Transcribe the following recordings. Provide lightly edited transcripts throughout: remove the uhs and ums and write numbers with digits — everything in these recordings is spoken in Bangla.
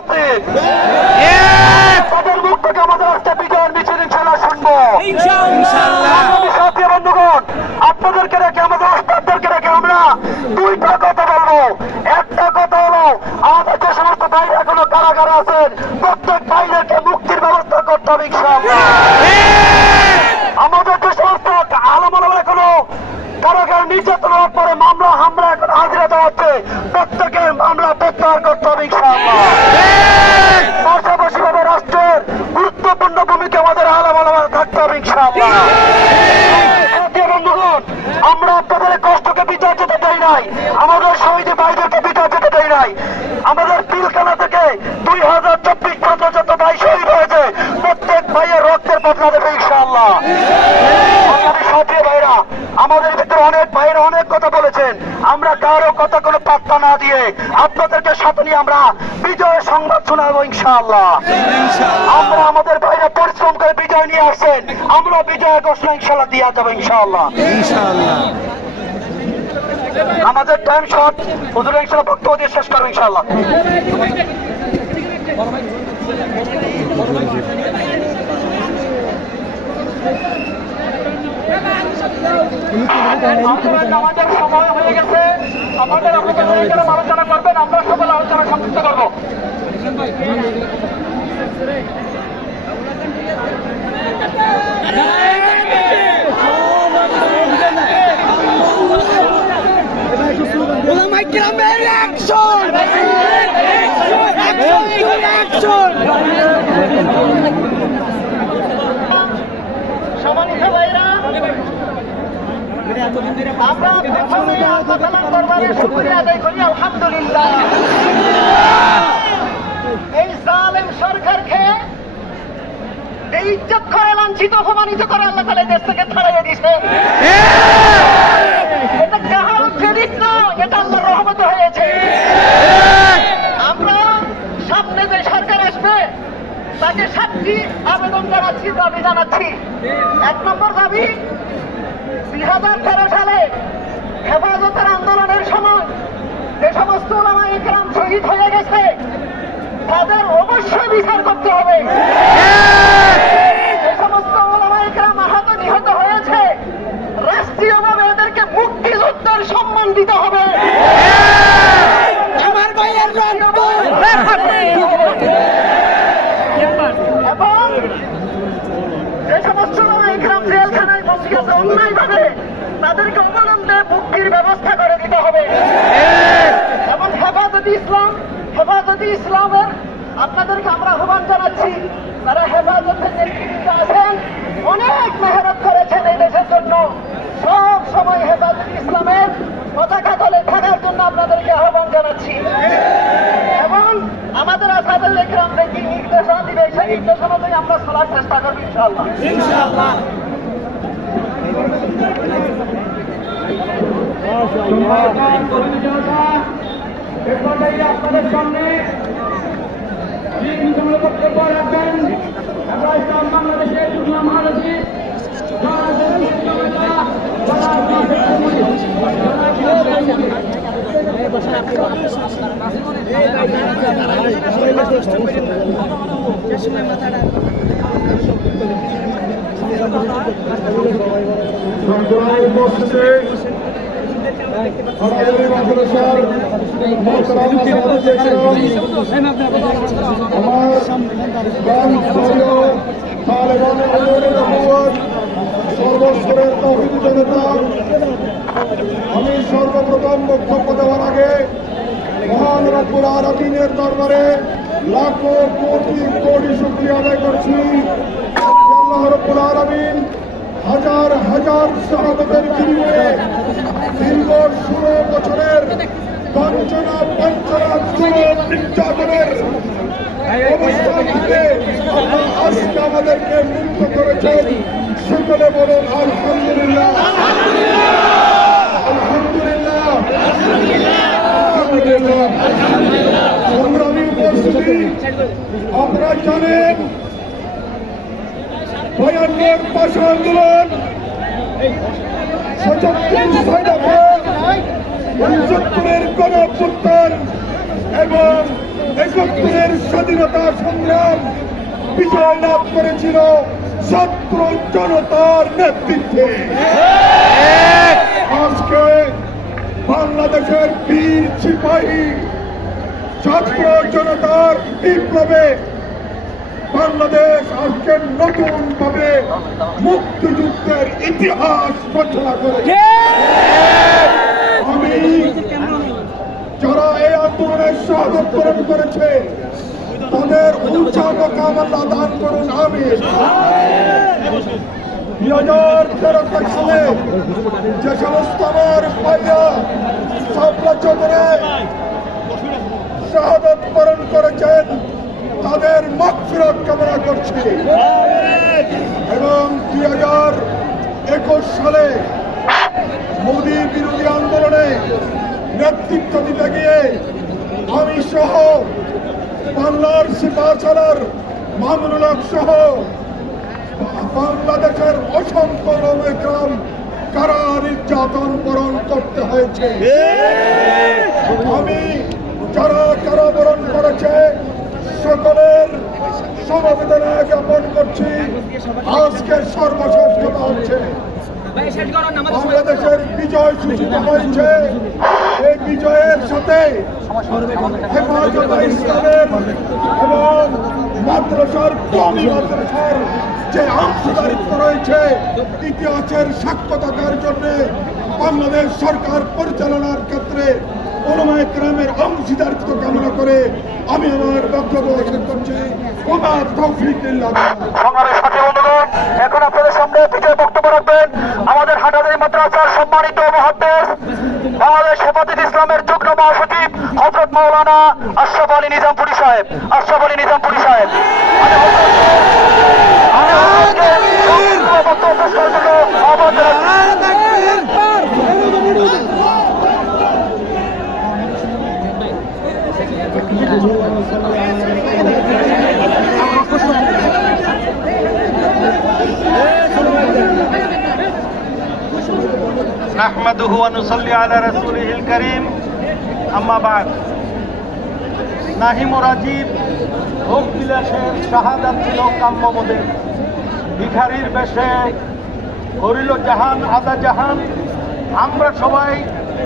উপস্থিত তাদের মুখ থেকে আমাদের আজকে বিজয়ের মিছিল ইনশাআল্লাহ শুনবো। সাথী বন্ধুগণ, আপনাদেরকে রেখে আমাদের ওস্তাদদেরকে রেখে আমরা দুইটা কথা বলবো। একটা কথা হলো, আমাদের যে সমস্ত ভাইরা এখনো কারাগারে আছেন, প্রত্যেক ভাইদেরকে মুক্তির ব্যবস্থা করতে হবে ইনশাআল্লাহ। আমাদের যে সমস্ত আলম এখনো কারাগার নির্যাতনের পরে মামলা হামলা এখন হাজিরা দেওয়া হচ্ছে, প্রত্যেকের মামলা প্রত্যাহার করতে হবে ইনশাআল্লাহ। পাশাপাশি ভাবে রাষ্ট্রের গুরুত্বপূর্ণ ভূমিকা আমাদের আলম থাকতে হবে ইনশাআল্লাহ। বন্ধুগণ, আমরা আপনাদের কষ্টকে বিচার যেতে দেই নাই, আমাদের শহীদ ভাইদেরকে বিচার যেতে দেই নাই। আমাদের পিলখানা থেকে 2024 পর্যন্ত যত ভাই শহীদ হয়েছে, প্রত্যেক ভাইয়ের রক্তের বদলা দেবে ইনশাআল্লাহ। সাথী ভাইরা, আমাদের ভিতরে অনেক ভাইরা অনেক কথা বলেছেন, আমরা কারো কথা কোনো পাত্তা না দিয়ে আপনাদেরকে সাথে নিয়ে আমরা বিজয়ের সংবাদ শোনাবো ইনশাআল্লাহ। আমরা আমাদের ভাইরা পরিশ্রম করে বিজয় নিয়ে আসছেন, আমরা বিজয়ের ঘোষণা ইনশাআল্লাহ দিয়ে যাবো ইনশাআল্লাহ। আমাদের টাইম শর্ট, হুজুর ইনশাআল্লাহ বক্তব্য দিয়ে শেষ করবো ইনশাআল্লাহ। আমাদের সময় হয়ে গেছে, আমাদের আলোচনা করবেন, আমরা সকল আলোচনা সংযুক্ত করবো। সম্মানিত ভাইরা, আমরা প্রথমে আল্লাহ তাআলার দরবারে শুকরিয়া আদায় করি আলহামদুলিল্লাহ। এই জালেম সরকারকে বেইজ্জত করে, লাঞ্ছিত অপমানিত করে আল্লাহ তাআলা দেশ থেকে ছাড়িয়ে দিয়েছে। এটা কারো ক্রেডিট নয়, এটা আল্লাহর রহমতে হয়েছে। আমরা সামনে যে সরকার আসবে তাকে 7টি আবেদন জানাচ্ছি, দাবি জানাচ্ছি। 1 নম্বর দাবি, 2013 সালে হেফাজতের আন্দোলনের সময় যে সমস্ত উলামায়ে কেরাম শহীদ হয়ে গেছে, তাদের অবশ্যই বিচার করতে হবে। যে সমস্ত উলামায়ে কেরাম আহত নিহত হয়েছে, রাষ্ট্রীয়ভাবে এদেরকে মুক্তিযোদ্ধার সম্মান দিতে হবে। এবং যে সমস্ত উলামায়ে কেরাম জেলখানায় বন্দী আছে অন্যায়ভাবে, তাদেরকে অবলম্বে মুক্তির ব্যবস্থা করে দিতে হবে। এবং হেফাজতে ইসলামের আপনাদেরকে আমরা আহ্বান জানাচ্ছি, তারা হেফাজতের নেতৃত্বে আছেন, অনেক মেহনত করেছেন এই দেশের জন্য। সব সময় হেফাজতে ইসলামের পতাকা তলে থাকার জন্য আপনাদেরকে আহ্বান জানাচ্ছি। এবং আমাদের আসাদুল ইকরাম যে কি নির্দেশনা দিবে, সেই নির্দেশনা অনুযায়ী আমরা চলার চেষ্টা করবো ইনশাআল্লাহ। আপনাদের সামনে বক্তব্য রাখবেন বাংলাদেশের যুগ্ম মহাসচিব সর্বস্তরের তৌহিদি জনতা, আমি সর্বপ্রথম বক্তব্য দেওয়ার আগে মহান রব্বুল আলামিনের দরবারে লাখো কোটি কোটি শুকরিয়া আদায় করছি। আল্লাহ রব্বুল আলামিন হাজার হাজার শাহাদাতের বিনিময়ে দীর্ঘ 16 বছরের বঞ্চনা নির্যাতনের অবস্থান থেকে আজকে আমাদেরকে মুক্ত করেছেন। সকলে বলুন আলহামদুলিল্লাহ, আলহামদুলিল্লাহ, আলহামদুলিল্লাহ। সংগ্রামী উপস্থিতি, আপনারা জানেন 52 ভাষা আন্দোলন 77 দফা 69 গণ অভ্যুত্থান এবং একাত্তরের স্বাধীনতা সংগ্রাম বিজয় লাভ করেছিল ছাত্র জনতার নেতৃত্বে। আজকে বাংলাদেশের বীর সিপাহী ছাত্র জনতার বিপ্লবে বাংলাদেশ আজকে নতুন ভাবে মুক্তিযুদ্ধের ইতিহাস রচনা করেছে। আমি যারা এই আন্দোলনের শাহাদাত বরণ করেছে তাদের উঁচা মাকাম আল্লাহ দান করুন, আমিন। 2013 সালে যে সমস্ত আমার ভাইরা শাপলা চত্বরে শাহাদাত বরণ করেছেন তাদের মাগফিরাত কামনা করছি এবং 2021 সালে মোদী বিরোধী আন্দোলনে নেতৃত্ব দিতে গিয়ে আমি সহ বাংলার সিপাহসালার মামুনুল হক সহ বাংলাদেশের অসংখ্য লোকগ্রাম কারা নির্যাতন বরণ করতে হয়েছে। আমি যারা কারাবরণ করেছে সকলের সমবেদনা জ্ঞাপন করছি। আজকের সর্বশেষ কথা হচ্ছে বাংলাদেশের বিজয় সূচিত হয়েছে। এই বিজয়ের সাথে হেফাজতে ইসলামের এবং মাদ্রাসার কওমি মাদ্রাসার যে অংশীদারিত্ব রয়েছে ইতিহাসের সাক্ষ্য থাকার জন্য বাংলাদেশ সরকার পরিচালনার ক্ষেত্রে ওলামায়ে কেরামের অংশীদারিত্ব কামনা করে আমি আমার বক্তব্য শেষ করছি। ওমা তৌফিক ইল্লাহ সংগ্রামের সাথে বন্ধুগণ, এখন আপনাদের সামনে বিজয় বক্তব্য রাখবেন আমাদের হাটাজারি মাদ্রাসার সম্মানিত মুহাদ্দিস বাংলাদেশ হেফাজতে ইসলামের যুগ্ম মহাসচিব হযরত মাওলানা আশরাফ আলী নিজামপুরী সাহেব। বক্তব্য পেশ করার জন্য আহ্বান জানাচ্ছি। নাহমাদুহু ওয়া নুসাল্লি আলা রাসূলিহিল কারীম, আম্মা বা'দ। নাহি মোরাজিব ভোগ বিলাসের শাহাদাত ছিল কাম্য মোদের, ভিখারির বেশে করিল জাহান আদা জাহান। আমরা সবাই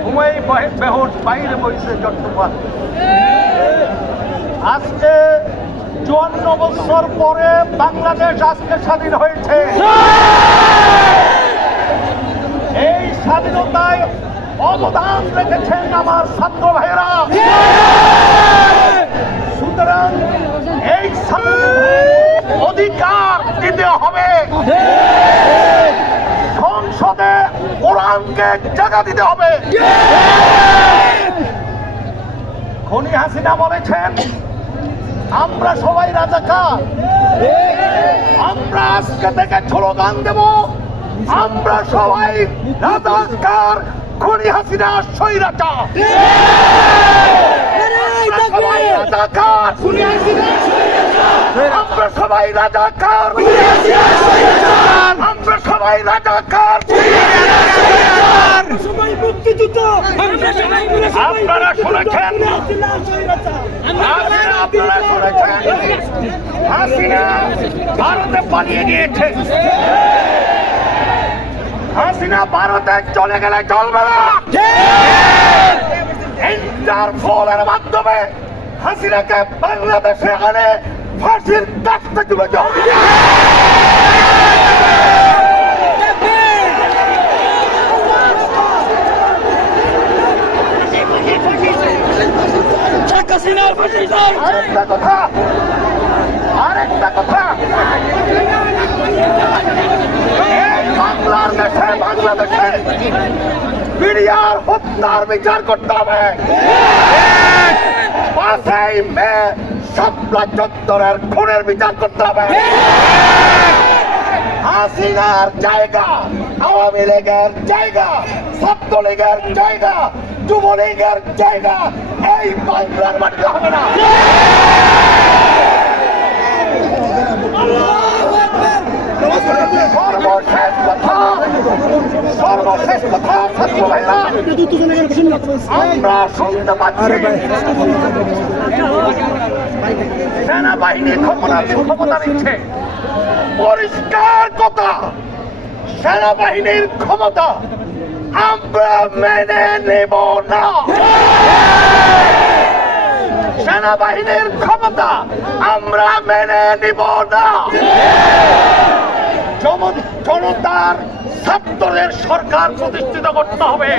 ঘুমাই বেহুশ, বাইরে বইছে জট্টুপাত। আজকে 54 বছর পরে বাংলাদেশ আজকে স্বাধীন হয়েছে। এই স্বাধীনতায় অবদান রেখেছেন আমার ছাত্র ভাইয়েরা। সুতরাং এই অধিকার দিতে হবে, সংসদে কোরআনকে জায়গা দিতে হবে। খনি হাসিনা বলেছেন আমরা সবাই রাজাকার। আমরা আজকে থেকে স্লোগান দেব, আমরা সবাই রাজাকার, খনি হাসিনা স্বৈরাচার। আমরা সবাই রাজাকার, আমরা সবাই রাজাকার। আপনারা শুনেছেন, হাসিনা ভারতে পালিয়ে গিয়েছে। হাসিনা ভারতে চলে গেলে চলবে না। ইন্টারপোলের মাধ্যমে হাসিনাকে বাংলাদেশে আনে ফাঁসির কাজটা তুলে যাও। আরেকটা কথা বাংলাদেশে মিডিয়ার হত্যার বিচার করতে হবে। 5ই মে শাপলা চত্বরের খুনের বিচার করতে হবে। হাসিনার জায়গা আওয়ামী লীগের জায়গা, ছাত্রলীগের জায়গা, যুবলীগের জায়গা এই বাংলার মাটিতে হবে না। সর্বশেষ কথা ছাত্র ভাইরা, আমরা শুনতে পাচ্ছি সেনাবাহিনী ক্ষমতা নিচ্ছে। পরিষ্কার কথা, সেনাবাহিনীর ক্ষমতা আমরা মেনে নেব না। সেনাবাহিনীর ক্ষমতা আমরা মেনে নিব না। জনতার ছাত্রদের সরকার প্রতিষ্ঠিত করতে হবে।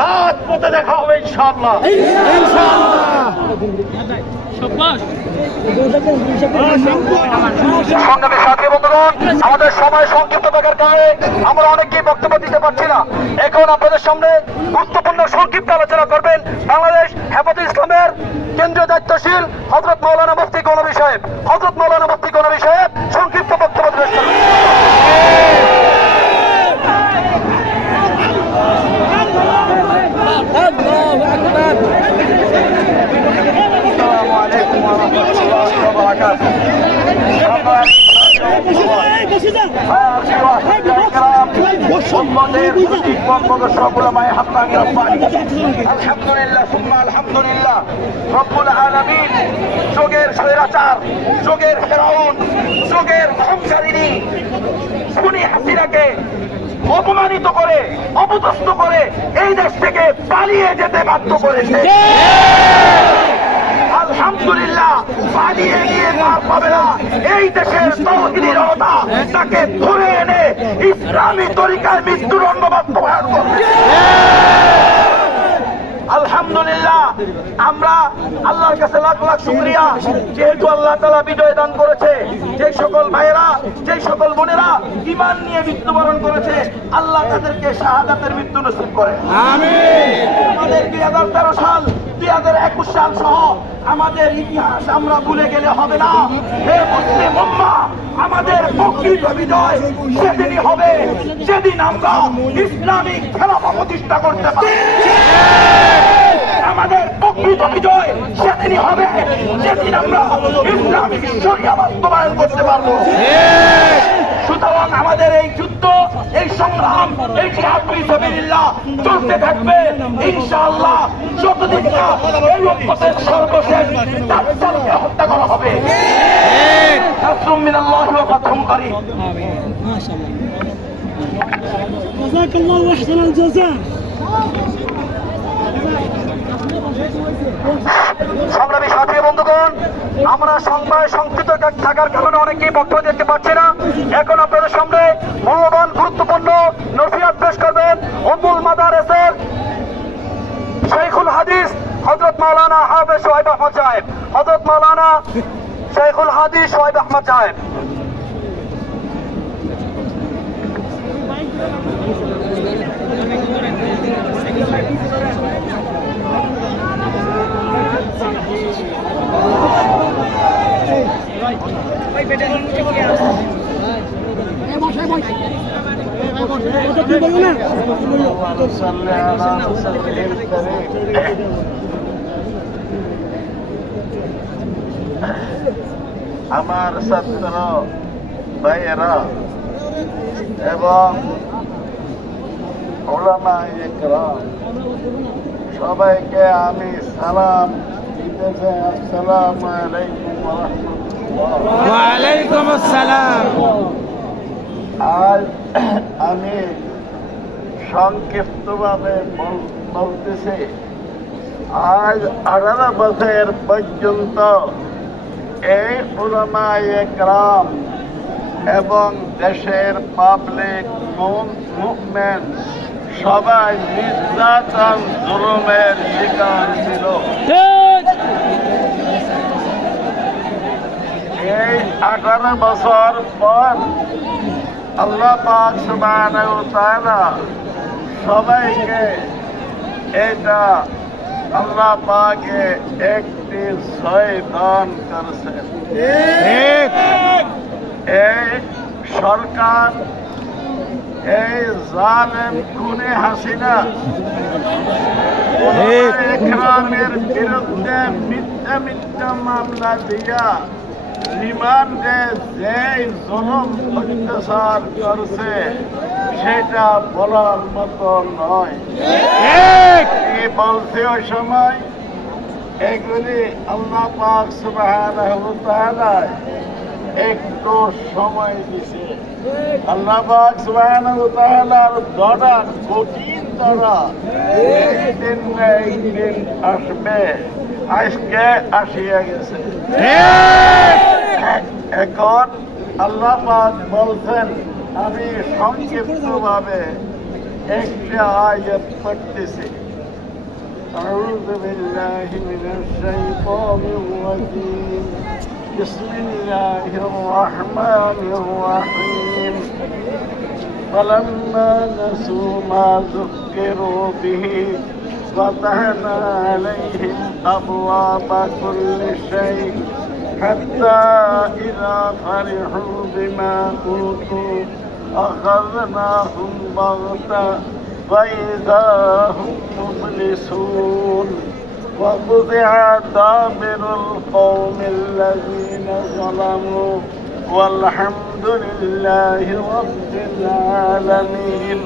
রাজপথে দেখা হবে ইনশাআল্লাহ। সংগ্রামী সাথী বন্ধুগণ, আমাদের সময় সংক্ষিপ্ত থাকার কারণে আমরা অনেকেই বক্তব্য দিতে পারছি না। এখন আপনাদের সামনে গুরুত্বপূর্ণ সংক্ষিপ্ত আলোচনা করবেন বাংলাদেশ হেফাজতে ইসলামের কেন্দ্রীয় দায়িত্বশীল হযরত মাওলানা মুফতি গণবী সাহেব। হযরত মাওলানা মুফতি গণবী সাহেব সংক্ষিপ্ত বক্তব্য পেশ করবেন। আলহামদুলিল্লাহ রব্বুল আলামিন যুগের স্বৈরাচার, যুগের ফেরাউন, যুগের ধ্বংসারিণী খুনি হাসিনাকে অপমানিত করে, অপদস্থ করে এই দেশ থেকে পালিয়ে যেতে বাধ্য করেছে। আলহামদুলিল্লাহ, পালিয়ে গিয়ে পার পাবে না। এই দেশের তৌহিদি জনতা তাকে ধরে এনে ইসলামী তরিকায় মৃত্যুদণ্ড বাস্তবায়ন করবে। আলহামদুলিল্লাহ, আমরা আল্লাহর কাছে লাখ লাখ শুকরিয়া, যেহেতু আল্লাহ তাআলা বিজয় দান করেছে। যে সকল ভাইয়েরা, যে সকল বোনেরা ঈমান নিয়ে মৃত্যুবরণ করেছে, আল্লাহ তাদেরকে শাহাদাতের মৃত্যু নসিব করে। আমিন। আমাদের 2013 সাল, 2021 সাল সহ আমাদের ইতিহাস আমরা ভুলে গেলে হবে না। হে মুসলিম উম্মাহ, আমাদের প্রকৃত বিজয় সেদিনই হবে যেদিন আমরা ইসলামিক খেলাফত প্রতিষ্ঠা করতে পারব। আমাদের প্রকৃত বিজয় সেদিনই হবে যেদিন আমরা ইসলামিক শরিয়া বাস্তবায়ন করতে পারবো। সুতরাং আমাদের এই যুদ্ধ, এই সংগ্রাম, এই জিহাদ ফি সাবিলিল্লাহ চলতে থাকবে ইনশাআল্লাহ, যতদিন না এই উম্মতের সর্বশেষ দাজ্জালকে হত্যা করা হবে। নাসরুম মিনাল্লাহি ওয়া ফাতহুম কারীম। মাশাআল্লাহ, জাযাকাল্লাহু আহসানাল জাযা। সংগ্রামী সাথী বন্ধুগণ, আমরা সময় সংক্ষিপ্ত থাকার কারণে অনেকেই বক্তব্য দিতে পারছি না। এখন আপনাদের সামনে মূল্যবান গুরুত্বপূর্ণ নসিহত পেশ করবেন উম্মুল মাদারিসের শাইখুল হাদিস হযরত মাওলানা হাফেজ সোহাইব আহমদ সাহেব। হযরত মাওলানা শাইখুল হাদিস সোহাইব আহমদ সাহেব। আমার ছাত্র ভাইয়েরা এবং উলামায়ে কেরাম সবাইকে আমি সালাম দিতেছি। আসসালামু আলাইকুম ওয়া রাহমাতুল্লাহ। ওয়া আলাইকুম আসসালাম। আজ আমি সংক্ষিপ্তভাবে বলতেছি, আজ 18 বছর পর্যন্ত এই উলামায়ে কেরাম এবং দেশের পাবলিক মুভমেন্ট সবাই নির্যাতন জুলুমের শিকার ছিল। এই 18 বছর পর আল্লাহ পাক সুবহানাহু ওয়া তাআলা সবাইকে এটা আল্লাহ পাকে একটি ছয় দান করেছেন। এই সরকার, এই জালেম খুনি হাসিনা ইকরামের বিরুদ্ধে মিথ্যা মিথ্যা মামলা দিয়া রিমান্ডে যেই জুলুম অত্যাচার করছে সেটা বলার মতো নয়। কি বলছে ওই সময়? এগুলি আল্লাহ পাক সুবহানাহু ওয়া তাআলা একটু সময় দিছে। আল্লাহ পাক সুবহানাহু ওয়া তাআলার দরবার কঠিন দরবার, একদিন না একদিন আসবে, আজকে আসিয়া গেছে। এখন আল্লাহ পাক বলছেন, আমি সংক্ষিপ্তভাবে একটা আয়াত পড়তেছি। أعوذ بالله من الشيطان الرجيم بسم الله الرحمن الرحيم فلما نسوا ما ذكروا به فتحنا عليهم أبواب كل شيء حتى إذا فرحوا بما أوتوا أخذناهم بغتة فإذا هم مبلسون وقطع دابر القوم الذين ظلموا والحمد لله رب العالمين।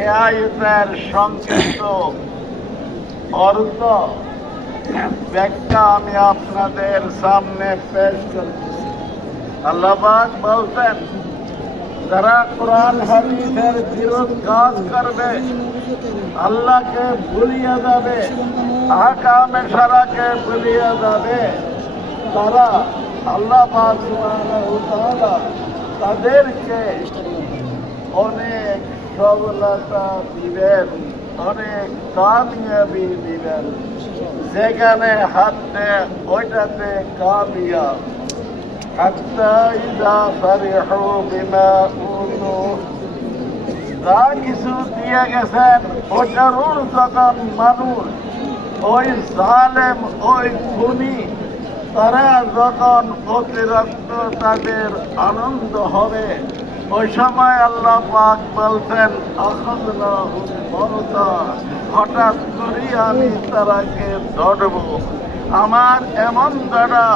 এই আয়াতের সংক্ষিপ্ত অর্থ ব্যাখ্যা আমি আপনাদের সামনে পেশ করতেছি। আল্লাহ পাক বলতেন, যারা কোরআন হাদিসের বিরোধ কাজ করবে, আল্লাহকে ভুলিয়ে যাবে, আহকামে শরআকে ভুলিয়ে যাবে, তারা আল্লাহ পাক সুবহানাহু ওয়া তাআলা তাদেরকে অনেক সফলতা দিবেন, অনেক কামিয়াবি দিবেন। যেখানে হাত দেয় ওইটাতে কামিয়াব। حتى إذا فرحوا بما أوتوا যা কিছু দিয়ে গেছেন ওটার যখন মানুষ, ওই জালেম, ওই খুনি, তারা যখন অতিরিক্ত তাদের আনন্দ হবে, ওই সময় আল্লাহ পাক বলছেন, আখাযনাহুম বাগতা, হঠাৎ করে আমি তারাকে ধরব। আমার এমন দ্বারা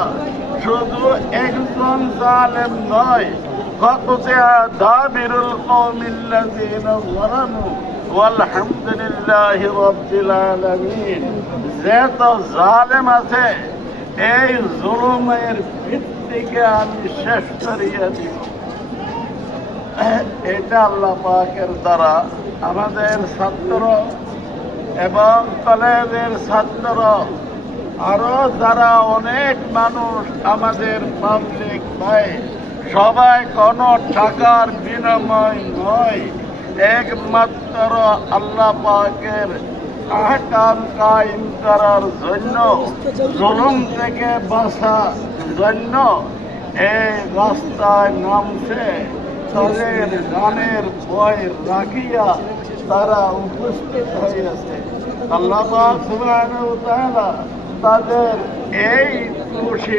শুধু একজন জালেম নয়, ফাকুতিআ দাবিরুল কওমিল্লাযীনা যালামু ওয়ালহামদুলিল্লাহি রাব্বিল আলামিন। যত জালেম আছে এই জুলুমের ভিত্তিকে আমি শেষ করিয়া দিব। এটা আল্লাহ পাকের দ্বারা আমাদের ছাত্র এবং কলেজের ছাত্র, আরো যারা অনেক মানুষ আমাদের পাবলিক ভাই, সবাই কোনো টাকার বিনিময় নয়, একমাত্র আল্লাহ পাকের আহকাম কায়েম করার জন্য, জুলুম থেকে বাঁচার জন্য এই রাস্তায় নামছে। তাদের গানের বয় রাখিয়া তারা উপস্থিত হয়েছে। আল্লাহ পাক সুবহানাহু ওয়া তাআলা তাদের এই খুশি,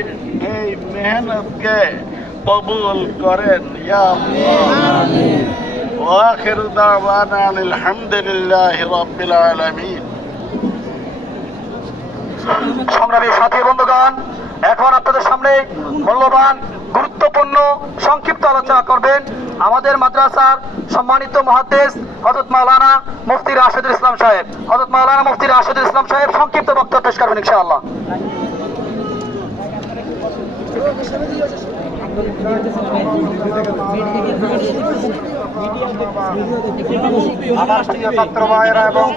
এই মেহনতকে কবুল করেন। ইয়া আল্লাহ। ওয়া আখিরু দাওয়ানা আনিল হামদুলিল্লাহি রাব্বিল আলামিন। সংগ্রামী সাথী বন্ধুগণ, এখন আপনাদের সামনে মূল্যবান গুরুত্বপূর্ণ সংক্ষিপ্ত আলোচনা করবেন আমাদের মাদ্রাসার সম্মানিত মুহাদ্দিস হযরত মাওলানা মুফতি রাশেদুল ইসলাম সাহেব। হযরত মাওলানা মুফতি রাশেদুল ইসলাম সাহেব সংক্ষিপ্ত বক্তব্য পেশ করবেন ইনশাআল্লাহ। আমার প্রিয় ছাত্র ভাইয়েরা এবং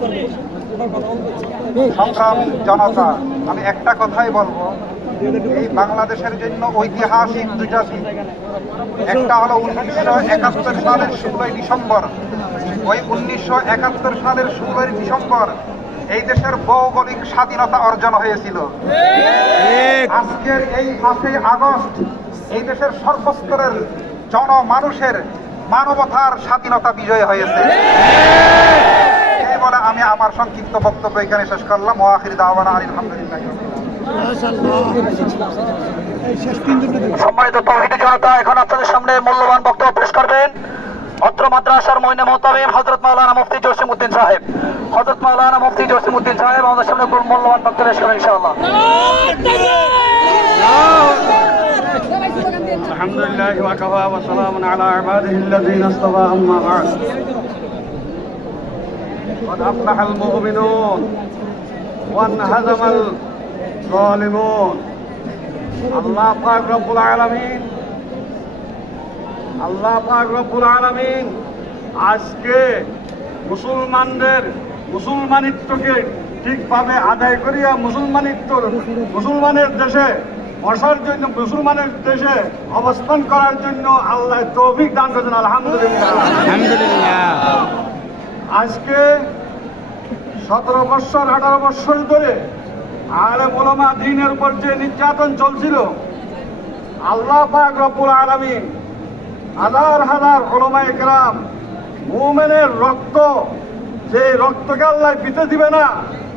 সংগ্রামী জনতা, আমি একটা কথাই বলবো, এই বাংলাদেশের জন্য ঐতিহাসিক দুইটা দিন। একটা হলো 1971 সালের 16 ডিসেম্বর। ওই 1971 সালের 16 ডিসেম্বর এই দেশের ভৌগোলিক স্বাধীনতা অর্জন হয়েছিল। আজকের এই 5 আগস্ট এই দেশের সর্বস্তরের জনমানুষের মানবতার স্বাধীনতা বিজয় হয়েছে। এই বলে আমি আমার সংক্ষিপ্ত বক্তব্য এখানে শেষ করলাম। ওয়া আখিরু দাওয়ানা আলহামদুলিল্লাহি রাব্বিল আলামিন। সম্মানিত তাওহীদি জনতা, এখন আপনাদের সামনে মূল্যবান বক্তব্য পেশ করবেন অত্র মাদ্রাসার মুইনে মুহতামিম হযরত মাওলানা মুফতি জসিমউদ্দিন সাহেব। হযরত মাওলানা মুফতি জসিমউদ্দিন সাহেব আমাদের সামনে মূল্যবান বক্তব্য পেশ করবেন ইনশাআল্লাহ। আলহামদুলিল্লাহি ওয়া কাফা ওয়া সালামুন আলা ইবাদিহিল্লাযীনা ইসতাফা, আম্মা বা'দ। قد أفلح المؤمنون وانهزم الظالمون আল্লাহ পাক রব্বুল আলামিন আজকে মুসলমানিত্বকে ঠিকভাবে আদায় করিয়া মুসলমানের দেশে বসার জন্য, মুসলমানের দেশে অবস্থান করার জন্য আল্লাহ তৌফিক দান করেছেন। আলহামদুলিল্লাহ। আজকে 17 বছর 18 বছর ধরে আলেম ওলামা দ্বীনের উপর যে নির্যাতন চলছিল, আল্লাহ পাক রব্বুল আলামিন হাজার হাজার উলামায়ে কেরাম মুমিনের রক্ত, যে রক্তকে আল্লাহ পিতে দিবে না,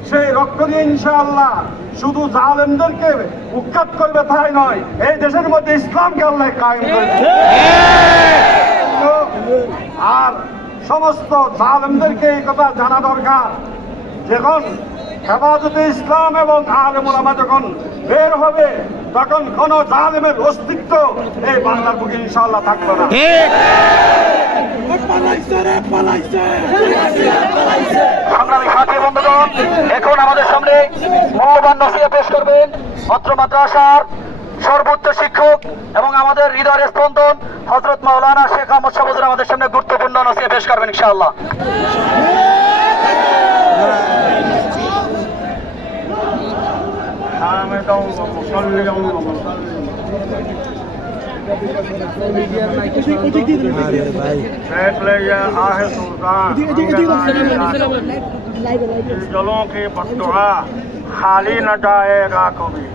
সেই রক্ত দিয়ে ইনশাআল্লাহ শুধু জালেমদেরকে উৎখাত করবে তাই নয়, এই দেশের মধ্যে ইসলামকে আল্লাহ কায়েম করবে। আর সমস্ত জালেমদেরকে এই কথা জানা দরকার, যখন হেফাজতে ইসলাম এবং আলেম ওলামা যখন বের হবে, তখন কোন জালেমের অস্তিত্ব এই বাংলার বুকে ইনশাআল্লাহ থাকবে না। সংগ্রামী সাথী বন্ধুগণ, এখন আমাদের সামনে মূল্যবান নসিহত পেশ করবেন অত্র মাদ্রাসার সর্বোচ্চ শিক্ষক এবং আমাদের হৃদয়ের স্পন্দন হযরত মাওলানা শেখ আহমদ শাহ হুজুর আমাদের সামনে গুরুত্বপূর্ণ নসিহত পেশ করবেন ইনশাআল্লাহ। जलों की बद्दुआ खाली न जाएगा कभी।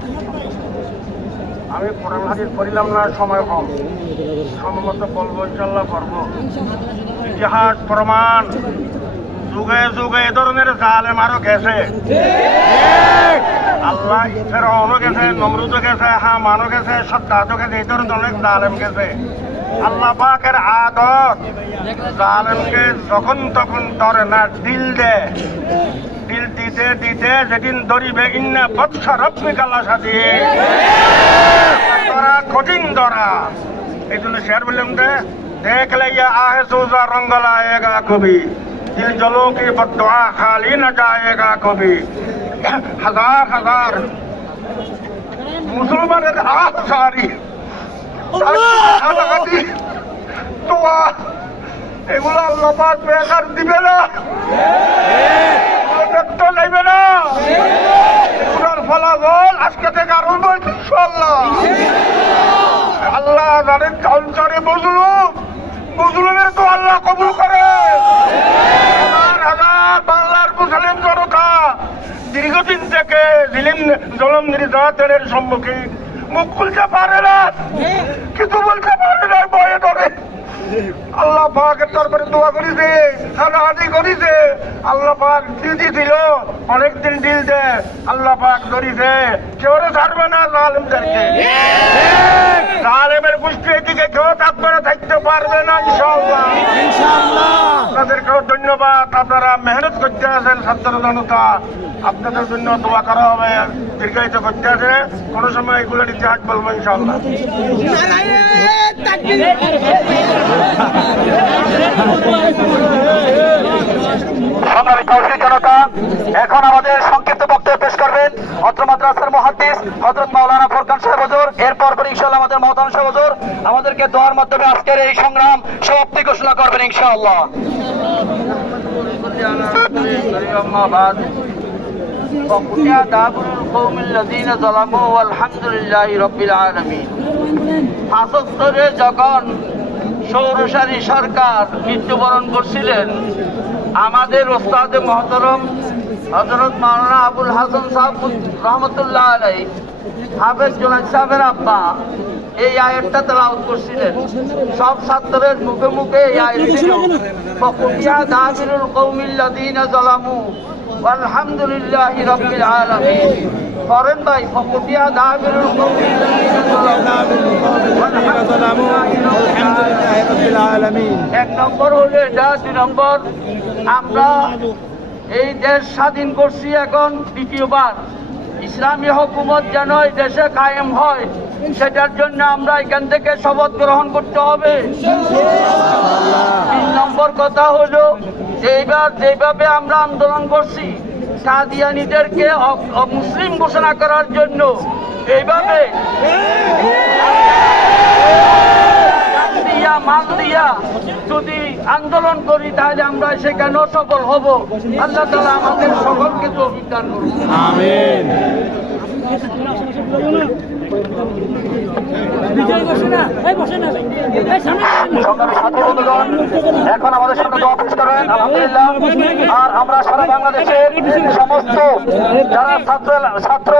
আমি কোরআন হাদিস পড়িলাম না, সময় কম, সম্মত বলবো, ইনশাল্লাহ করবো। ইতিহাস প্রমাণ, যুগে যুগে এ ধরনের জালেম আরো গেছে। আল্লাহ ফেরাউনও গেছে, নমরুদও গেছে, হামানও গেছে, সাদ্দাদও গেছে, এই ধরনের অনেক জালেম গেছে। আল্লাহ পাকের আদত জালেমকে যখন তখন ধরে না, দিল দেয়। দিল দিতে দিতে যেদিন ধরিবে ইন্না বৎসা রব্বিকা লাশাদীদ, ধরা কঠিন ধরা। এই জন্য শের বললাম যে দেখ লাইয়া আহে সোজা রঙ্গ লায়েগা কবি, দিল জলো কি বদ্দুয়া খালি না যায়েগা কবি। হাজার হাজার মুসলমানের আহসারি দোয়া, এগুলো আল্লাহ পাক বেকার দিবে না, নেবে না। এগুলোর ফলাফল আজকে থেকে আরো ইনশাআল্লাহ। আল্লাহ জানেন অঞ্চলে বুজলুমের তো আল্লাহ কবুল করে। বাংলার মুসলিম জনতা দীর্ঘদিন থেকে জলম নির্যাতনের সম্মুখীন, মুখ খুলতে পারে না, কিছু বলতে পারে না, ভয়ে ধরে। আল্লাহ পাকের দরবারে দোয়া করিছে, হানাহানি করিছে, আল্লাহ পাক দিদি দিল, অনেকদিন দিল দে, আল্লাহ পাক ধরিছে, কেউ ছাড়বে না জালেমদেরকে। জালেমের গোষ্ঠী এদিকে কেউ থাকবে না, থাকতে পারবে না ইনশাআল্লাহ। আপনাদেরকেও ধন্যবাদ, আপনারা মেহনত করতে আছেন, ছাত্র জনতা, আপনাদের জন্য দোয়া করা হবে, দীর্ঘায়িত করতে আছে, কোনো সময় এগুলো ইতিহাস বলবো ইনশাআল্লাহ। সংগ্রামী তৌহিদি জনতা, এখন আমাদের সংক্ষিপ্ত বক্তব্য পেশ করবেন অত্র মাদ্রাসার মুহাদ্দিস হযরত মাওলানা ফুরকান সাহেব হুজুর। এরপর ইনশাআল্লাহ আমাদের মহতারাম সাহেব হুজুর আমাদেরকে দোয়ার মাধ্যমে আজকের এই সংগ্রাম সমাপ্তি ঘোষণা করবেন ইনশাআল্লাহ। যখন সৌরসারী সরকার মৃত্যুবরণ করছিলেন, আমাদের ওস্তাদে মহতরম হযরত মাওলানা আবুল হাসান সাহেব রহমতুল্লাহ আলাইহি, হাফেজ জুনায়েদ সাহেবের আব্বা এই আয়াতটা তেলাওয়াত করছিলেন। সব ছাত্রের মুখে মুখে এই আয়াত ছিল, ফাকুতিয়া দাবিরুল কওমিল্লাযীনা যালামু আলহামদুলিল্লাহি রাব্বিল আলামিন। করেন ভাই, ফাকুতিয়া দাবিরুল কওমিল্লাযীনা যালামু আলহামদুলিল্লাহি রাব্বিল আলামিন। এক নম্বর হলো এটা। 2 নম্বর, আমরা এই দেশ স্বাধীন করছি, এখন দ্বিতীয়বার ইসলামী হুকুমত যেন এই দেশে কায়েম হয়, সেটার জন্য আমরা এখান থেকে শপথ গ্রহণ করতে হবে। 3 নম্বর কথা হলো, এইবার যেভাবে আমরা আন্দোলন করছি, কাদিয়ানীদেরকে অমুসলিম ঘোষণা করার জন্য এইভাবে জান দিয়া মাল দিয়া যদি আন্দোলন করি তাহলে আমরা সেখানেও সফল হব। আল্লাহ তাআলা আমাদের সকলকে তৌফিক দান করুন। বিজয় ঘোষণা এই বসে না এই সামনে সংগ্রামী সাথী বন্ধুগণ, এখন আমাদের সামনে দোয়া পেশ করেন আলহামদুলিল্লাহ। আর আমরা সারা বাংলাদেশের সমস্ত যারা ছাত্র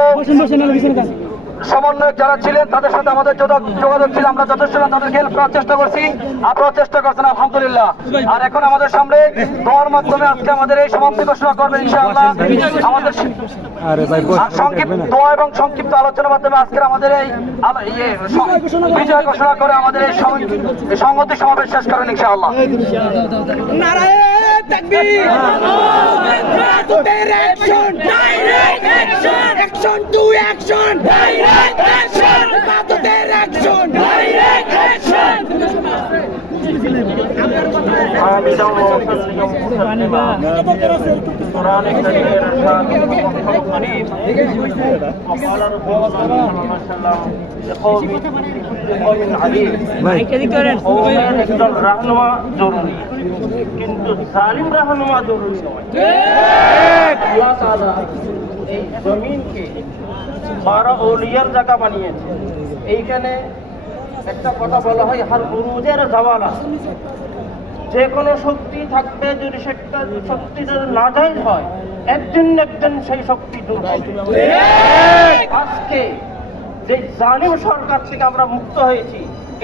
সমন্বয়ক যারা ছিলেন তাদের সাথে আমাদের যোগাযোগ ছিল, আমরা যথেষ্ট তাদেরকে হেল্প করার চেষ্টা করছি, আপনারাও চেষ্টা করছেন আলহামদুলিল্লাহ। আর এখন আমাদের সামনে দোয়ার মাধ্যমে আজকে আমাদের এই সমাপ্তি ঘোষণা করবেন ইনশাআল্লাহ। আমাদের আর সংক্ষিপ্ত দোয়া এবং সংক্ষিপ্ত আলোচনার মাধ্যমে আজকের আমাদের এই বিজয় ঘোষণা করে আমাদের এই সংহতি সমাবেশ শেষ করেন ইনশাআল্লাহ। নারায়ে তাকবীর to direction direct action to action direct action to direction direct action Rahnuma জরুরি, কিন্তু জালিম রাহনুমা জরুরি নয়। আল্লাহ তাআলা এই জমিনকে 12 ওলিয়ার জায়গা বানিয়েছে। এইখানে একটা কথা বলা হয় হার বুরুজের জাওয়াল আছে। যে কোনো শক্তি থাকবে, যদি সেটা শক্তি যদি নাজায়েজ হয় একজন সেই শক্তি দূর হবে। আজকে যে জালিম সরকার থেকে আমরা মুক্ত হয়েছি,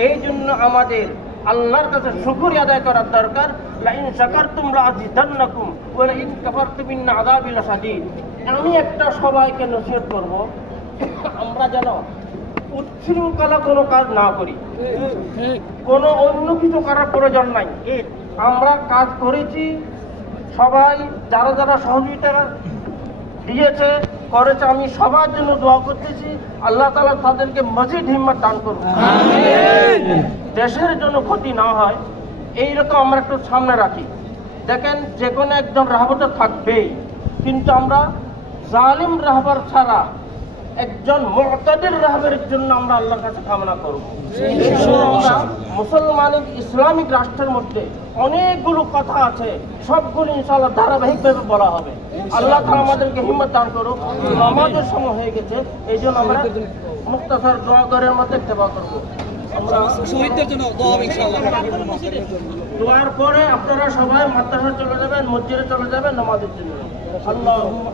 এই জন্য আমাদের আল্লাহর কাছে শুকরিয়া আদায় করার দরকার। লাইন শাকারতুম লাযিদান্নাকুম ওয়া লাইন কাফারতুম ইন্না আযাবি লাশাদীদ। আমি একটা সবাইকে নসিহত করব, আমরা যেন উচ্ছৃঙ্খলা কোনো কাজ না করি, কোনো অন্য কিছু করার প্রয়োজন নাই। আমরা কাজ করেছি, সবাই যারা যারা সহযোগিতা দিয়েছে করেছে, আমি সবার জন্য দোয়া করতেছি। আল্লাহ তাআলা তাদেরকে মজিদ হিম্মত দান করুন, দেশের জন্য ক্ষতি না হয় এইরকম আমরা একটু সামনে রাখি। দেখেন, যে কোনো একজন রাহবার থাকবেই, কিন্তু আমরা জালিম রাহবার ছাড়া একজন মুতাদিল রাহবারের জন্য আমরা আল্লাহর কাছে কামনা করব। মুসলমানিক ইসলামিক রাষ্ট্রের মধ্যে অনেকগুলো কথা আছে, সবগুলো ইনশাআল্লাহ ধারাবাহিকভাবে বলা হবে। আল্লাহ তাআলা আমাদেরকে হিম্মত দান করুক। আমাদের সময় হয়ে গেছে, এই জন্য আমরা মুক্তাসার দোয়া করার মধ্যে ইত্তেবা করব। আমরা শহীদদের জন্য দোয়া হবে ইনশাআল্লাহ। দোয়ার পরে আপনারা সবাই মাদ্রাসায় চলে যাবেন, মসজিদে চলে যাবেন নামাজের জন্য। আল্লাহুম্মা